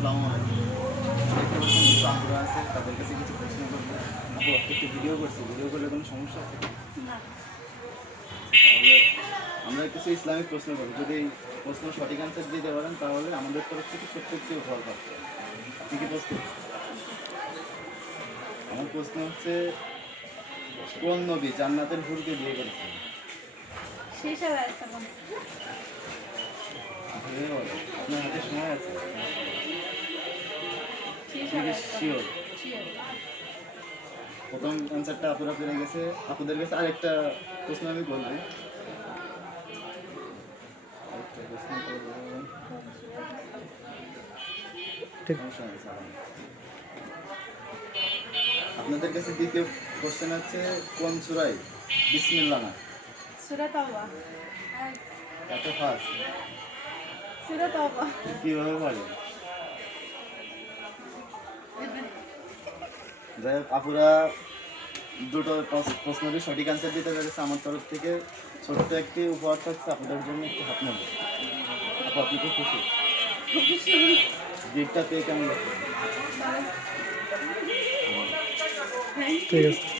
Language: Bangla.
আসসালামু আলাইকুম। দেখতে পাচ্ছেন কিছু আপুরা আছে, তাদের কাছে কিছু প্রশ্ন করবো। আপু একটু ভিডিও করছি, ভিডিও করলে কোনো সমস্যা আছে? না। তাহলে আমরা কিছু ইসলামিক প্রশ্ন করবো। যদি এই প্রশ্ন সঠিক অ্যান্সার দিতে পারেন তাহলে আমাদের তরফ থেকে ছোট্ট একটি উপহার পাচ্ছে। আপনি কি প্রস্তুত? আমার প্রশ্ন হচ্ছে, কোন নবী জান্নাতের হুরকে বিয়ে করেছেন? শেষ আলাইসালাম। ভেবে বলেন, আপনার হাতে সময় আছে? শেষ আপনি কি শিওর? শিওর। প্রথম অ্যান্সারটা আপুরা পেরে গেছে। আপুদের কাছে আরেকটা প্রশ্ন আমি করবো। আরেকটা প্রশ্ন করবো। সমস্যা নেই, স্যার। আপনাদের কাছে দ্বিতীয় কোশ্চেন আছে, কোন সূরায় বিসমিল্লাহ না? সূরা তাওবা। এত ফাস্ট সূরা তাওবা। কিভাবে পারে? যাই হোক, আপুরা দুটো প্রশ্নেরই সঠিক অ্যান্সার দিতে পেরেছে। আমার তরফ থেকে ছোট্ট একটি উপহার থাকছে, আপনাদের জন্য একটি হাত নেব। আপু, আপনি খুব খুশি? গিফটটা পেয়ে কেমন লাগছে? ঠিক আছে।